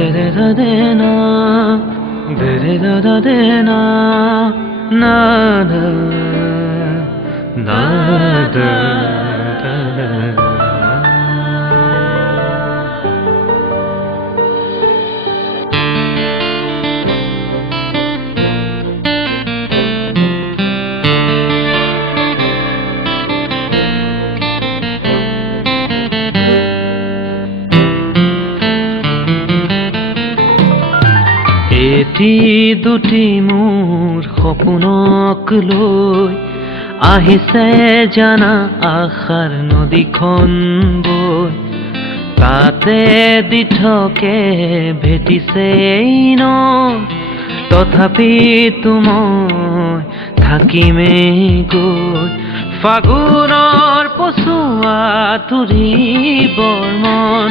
रे रे दा दे ना दे रे दा दा दे ना ना ना ना दा दा दा। এটি দুটি মোৰ সপোনক লৈ আহিছে জানা আশাৰ নদীখন বৈ, তাতে দিঠকে ভেটিছে ন, তথাপিতো মই থাকিমেই গৈ। ফাগুনৰ পছুৱা তুৰিবৰ মন,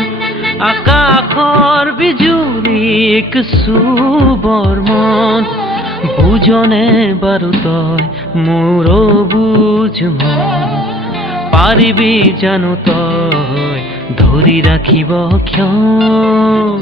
আকাশৰ বিজুলীক চুবৰ মন, বুজনে বাৰু তই মোৰ বুজ মন, পাৰিবি জানো তই ধৰি ৰাখিব ক্ষণ।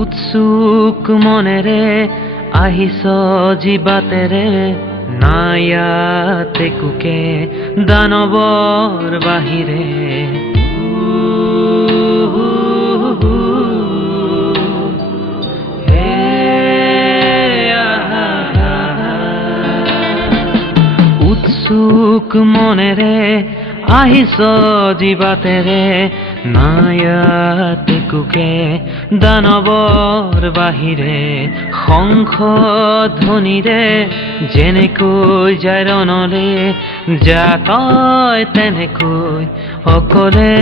উৎসুক মনেৰে আহিছ জীৱাতেৰে, নায়াতে কুকে দানৱৰ বাহিৰে। উৎসুক মনেৰে আহিছ জীৱাতেৰে, নায়াতে কুকে দানৱৰ বাহিৰে। শংখ ধ্বনিৰে যেনেকৈ যায় ৰণলে, যা তই তেনেকৈ অকলে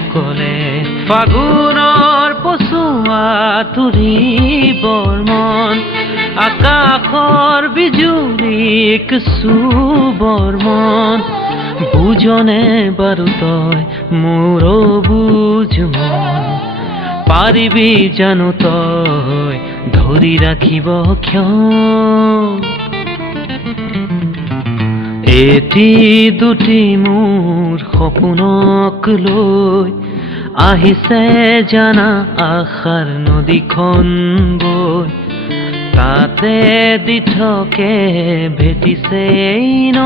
অকলে। ফাগুনৰ পছুৱা তুৰিবৰ মন, আকাশৰ বিজুলীক চুবৰ মন, বুজনে বাৰু তই মোৰ বুজ মন, পাৰিবি জানো তই ধৰি ৰাখিব ক্ষণ। এটি দুটি মোৰ সপোনক লৈ আহিছে জানা আশাৰ নদীখন বৈ, তাতে দিঠকে ভেটিছে ন,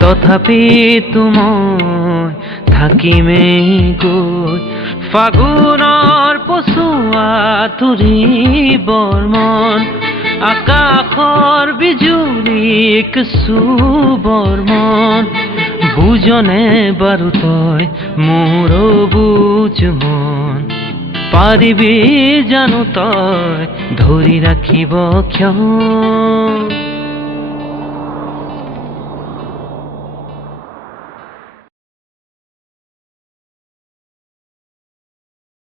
তথাপিতো মই থাকিমেই গৈ। ফাগুনৰ পছুৱা তুৰিবৰ মন, আকাশৰ বিজুলীক চুবৰ মন, বুজনে বাৰু তই মোৰ বুজ মন, পাৰিবি জানো তই ধৰি ৰাখিব ক্ষণ।